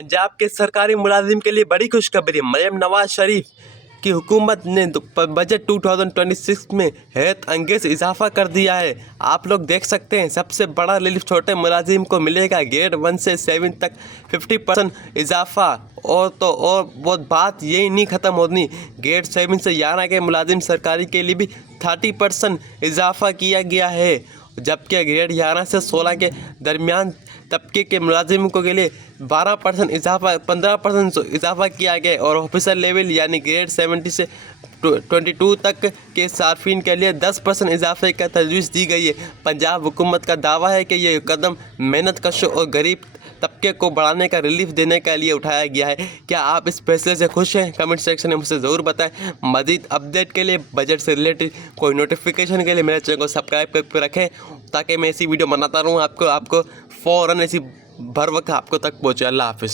पंजाब के सरकारी मुलाजिम के लिए बड़ी खुशखबरी। मरियम नवाज शरीफ की हुकूमत ने बजट 2026 में हैरत अंगेज इजाफा कर दिया है। आप लोग देख सकते हैं, सबसे बड़ा रिलीफ छोटे मुलाजिम को मिलेगा। ग्रेड 1 से 7 तक 50% इजाफा। और वो बात यही नहीं ख़त्म होनी, ग्रेड 7 से 11 के मुलाजिम सरकारी के लिए भी 30% इजाफा किया गया है, जबकि ग्रेड 11 से 16 के दरमियान तबके के मुलाजिमों के लिए 12% इजाफा 15% इजाफा किया गया और ऑफिसर लेवल यानी ग्रेड 70 से 22 तक के सार्फिन के लिए 10% इजाफे का तजवीज़ दी गई है। पंजाब हुकूमत का दावा है कि ये कदम मेहनत कशों और गरीब तबके को बढ़ाने का रिलीफ देने के लिए उठाया गया है। क्या आप इस फैसले से खुश हैं? कमेंट सेक्शन में मुझसे ज़रूर बताएं। मज़ीद अपडेट के लिए, बजट से रिलेटेड कोई नोटिफिकेशन के लिए मेरे चैनल को सब्सक्राइब करके रखें, ताकि मैं ऐसी वीडियो बनाता रहूँ, आपको फ़ौरन ऐसी भर वक्त आपको तक पहुँचे। अल्लाह हाफ़िज़।